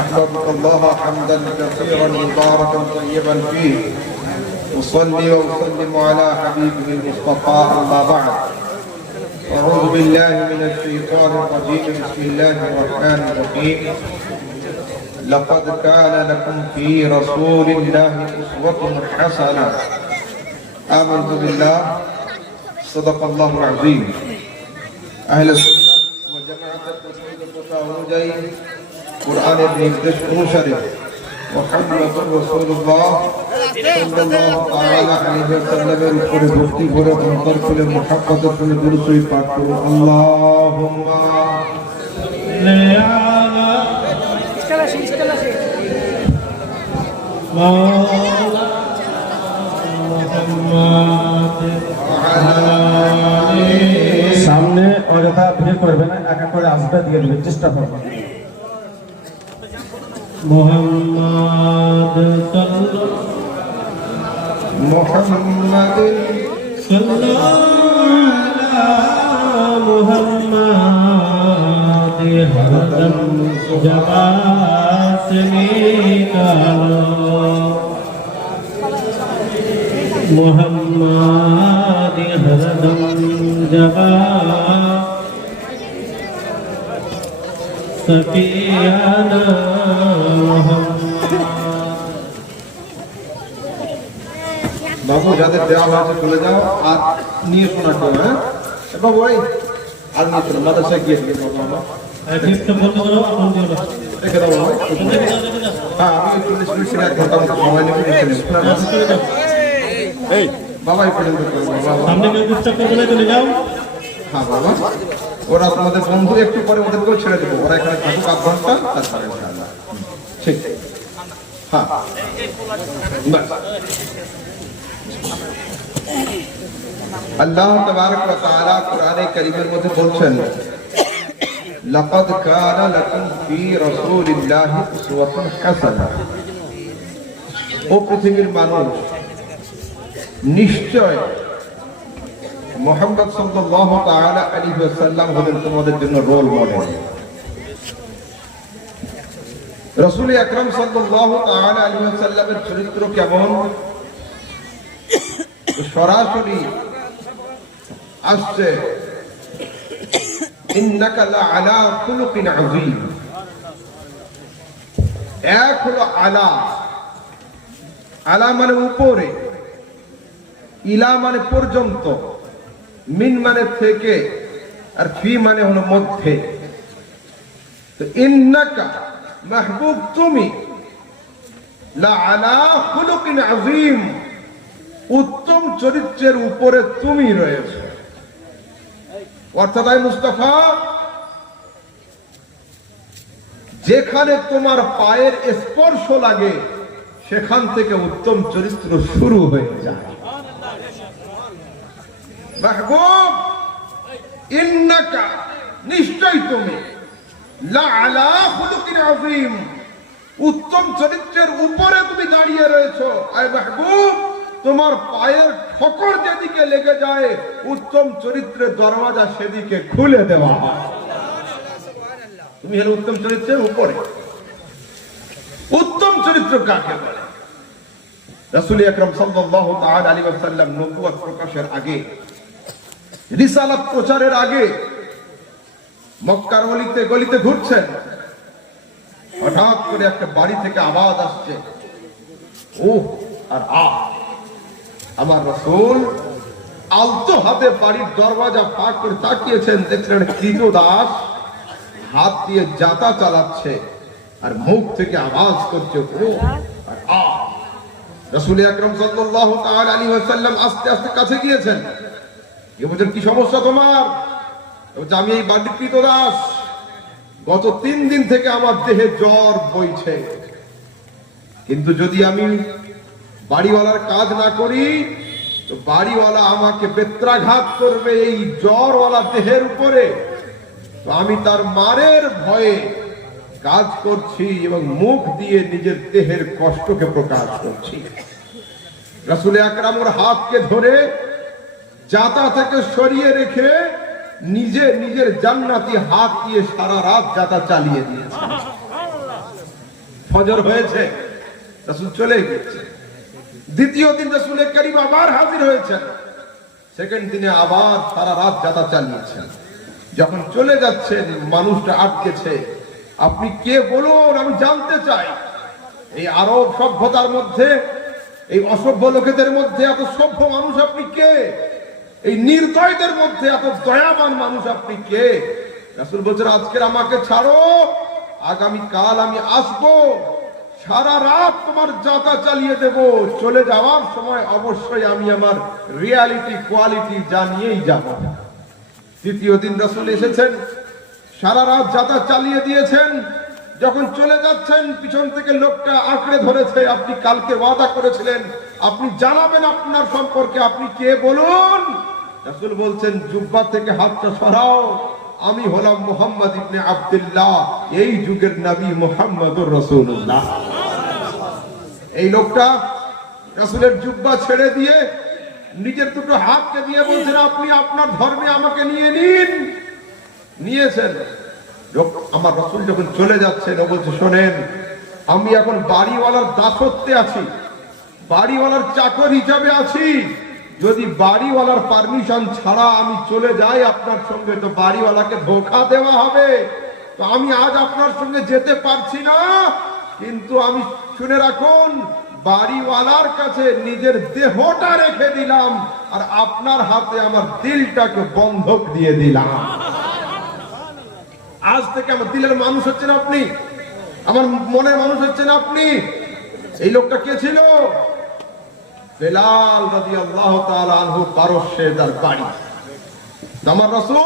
أحمدك الله حمدا كثيرا مباركا طيبا فيه أصلي وأسلم على حبيبه المصطفى أما بعد أعوذ بالله من الشيطان الرجيم بسم الله الرحمن الرحيم لقد كان لكم في رسول الله أسوة حسنة آمنت بالله صدق الله العظيم أهل السنة وجماعة التوحيد অনুযায়ী কোরআনের নির্দেশ অনুসারে মুহাম্মদুর রাসূলুল্লাহ সাল্লাল্লাহু তাআলা আলাইহি ওয়াসাল্লামের উপরে ভক্তি ভরে অন্তর খুলে মুহাব্বতের সঙ্গে দুরূদ শরীফ পাঠ করুন। আল্লাহুম্মা সামনে অযথা ভিড় করবে না, একা করে আসবে দিয়ে দেবে, চেষ্টা করবে। মুহাম্মদ মুহাম্মদ সাল্লাল্লাহু মুহাম্মদ হরদম জবাত নিকালো মুহাম্মদ হরদম জবাত সফিয়ানা বাবু যাদের দেওয়া হয়েছে চলে যাও আর নিয়ে শোনা করো। হ্যাঁ বাবু ভাই আর নিয়ে শোনো মাদ্রাসায় গিয়ে বাবা রেখে দাও ভাই। হ্যাঁ আমি 40 মিনিট থেকে 1 ঘন্টা মতো সময় নেব বাবা এই পর্যন্ত সামনে কেউ ডিস্টার্ব করবে না, চলে যাও। হ্যাঁ বাবা ওরা তোমাদের বন্ধু, একটু পরে ওদেরকেও ছেড়ে দেবো, ওরা এখানে থাকুক 1 ঘন্টা তারপরে ইনশাআল্লাহ। ঠিক হ্যাঁ আল্লাহ তাবারক ওয়া তাআলা কোরআনে কারীমের মধ্যে বলছেন লাকাদ কানা লাকুম ফি রাসূলিল্লাহি উসওয়াতুন হাসানাহ। ও পৃথিবীর মানুষ, নিশ্চয় মুহাম্মদ সাল্লাল্লাহু তাআলা আলাইহি ওয়াসাল্লাম হলেন তোমাদের জন্য রোল মডেল। রাসূল আকরাম সাল্লাল্লাহু তাআলা আলাইহি ওয়াসাল্লামের চরিত্র কেমন সরাসরি আসছে ইন্নাকা লাআলা খুলুকিন আযীম। এক হলো আলা, আলা মানে উপরে, ইলা মানে পর্যন্ত, মিন মানে থেকে, আর ফি মানে হলো মধ্যে। তো ইন্নাকা মাহবুব তুমি, লাআলা খুলুকিন আযীম উত্তম চরিত্রের উপরে তুমি রয়েছে। অর্থাৎ মুস্তাফা যেখানে তোমার পায়ের স্পর্শ লাগে সেখান থেকে উত্তম চরিত্র শুরু হয়ে যায়। মাহবুব ইন্নাকা নিশ্চয় তুমি, লাআলা খুলুকিন আযীম উত্তম চরিত্রের উপরে তুমি দাঁড়িয়ে রয়েছো। আয় মাহবুব তোমার পায়ের ঠোকর যেদিকে লেগে যায় উত্তম চরিত্রের দরওয়াজা সেদিকে খুলে দেওয়া হয়। তুমি হলে উত্তম চরিত্রের উপরে। উত্তম চরিত্র কাকে বলে? রাসূল আকরাম সাল্লাল্লাহু তাআলা আলাইহি ওয়াসাল্লাম নবুয়ত প্রকাশের আগে, রিসালাত প্রচারের আগে মক্কার অলিতে গলিতে ঘুরছেন। হঠাৎ করে একটা বাড়ি থেকে আওয়াজ আসছে, ও আর আ। আমার রাসূল আলতো হাতে বাড়ির দরওয়াজা ফাঁক করে তাকিয়েছেন, দেখলেন কৃতদাস হাত দিয়ে জাতা চালাচ্ছে আর মুখ থেকে আওয়াজ করছে ও আর আ। রাসূল আকরাম সাল্লাল্লাহু তাআলা আলাইহি ওয়াসাল্লাম আস্তে আস্তে কাছে গিয়েছেন। বলছেন কি সমস্যা তোমার? আমি এই বাড়ির কৃতদাস, গত 3 দিন থেকে আমার দেহে জ্বর বইছে, কিন্তু যদি আমি বাড়িওয়ালার কাজ না করি তো বাড়িওয়ালা আমাকে বেত্রাঘাত করবে এই জ্বরওয়ালা দেহের উপরে। তো আমি তার মারের ভয়ে কাজ করছি এবং মুখ দিয়ে নিজের দেহের কষ্টকে প্রকাশ করছি। রাসূল আকরাম ওর হাতকে ধরে জাতা থেকে সরিয়ে রেখে নিজের জান্নাতি হাত দিয়ে সারা রাত জাতা চালিয়ে দিয়েছে। ফজর হয়েছে, রাসূল চলে গেছে। দ্বিতীয় দিন রাসূল করিম আবার হাজির হয়েছেন। সেকেন্ড দিনে আবার সারা রাত যাতা চালিয়েছেন। যখন চলে যাচ্ছেন, মানুষটা আটকেছে। আপনি কে বলুন, আমি জানতে চাই। এই আরব সভ্যতার মধ্যে, এই অসভ্য লোকেদের মধ্যে এত সভ্য মানুষ আপনি কে? এই নির্দয়দের মধ্যে এত দয়াবান মানুষ আপনি কে? রাসূল বলছেন, আজকের আমাকে ছাড়ো, আগামী কাল আমি আসবো, সারা রাত তোমার যাতা চালিয়ে দেব। চলে যাওয়ার সময় অবশ্যই আমি আমার রিয়ালিটি কোয়ালিটি জানিয়েই যাব। তৃতীয় দিন রাসূল এসেছেন, সারা রাত যাতা চালিয়ে দিয়েছেন। যখন চলে যাচ্ছেন, পিছন থেকে লোকটা আঁকড়ে ধরেছে। আপনি কালকে ওয়াদা করেছিলেন, আপনি জানাবেন আপনার সম্পর্কে, আপনি কে বলুন। রাসূল বলছেন, জুব্বা থেকে হাতটা সরাও, আমি হলাম মুহাম্মদ ইবনে আব্দুল্লাহ, এই যুগের নবী মুহাম্মদুর রাসূলুল্লাহ। এই লোকটা রাসূলের জুব্বা ছেড়ে দিয়ে নিজের দুটো হাতকে দিয়ে বলছেন, আপনি আপনার ধর্মে আমাকে নিয়ে নিন। নিয়েছেন। আমার রাসূল যখন চলে যাচ্ছেন, ও বলছে, শোনেন, আমি এখন বাড়িওয়ালার দাসত্বে আছি, বাড়িওয়ালার চাকর হিসাবে আছি। যদি বাড়িওয়ালার পারমিশন ছাড়া আমি চলে যাই আপনার সঙ্গে, তো বাড়িওয়ালাকে ধোঁকা দেওয়া হবে। তো আমি আজ আপনার সঙ্গে যেতে পারছি না, কিন্তু আমি শুনে রাখুন, বাড়িওয়ালার কাছে নিজের দেহটা রেখে দিলাম, আর আপনার হাতে আমার দিলটাকে বন্ধক দিয়ে দিলাম। আজ থেকে আমার দিলের মানুষ হচ্ছেন আপনি, আমার মনের মানুষ হচ্ছেন আপনি। এই লোকটা কে ছিল? বেলাল রাদিয়াল্লাহু তাআলা আনহু, পারস্যে তার বাড়ি। আমার রাসূল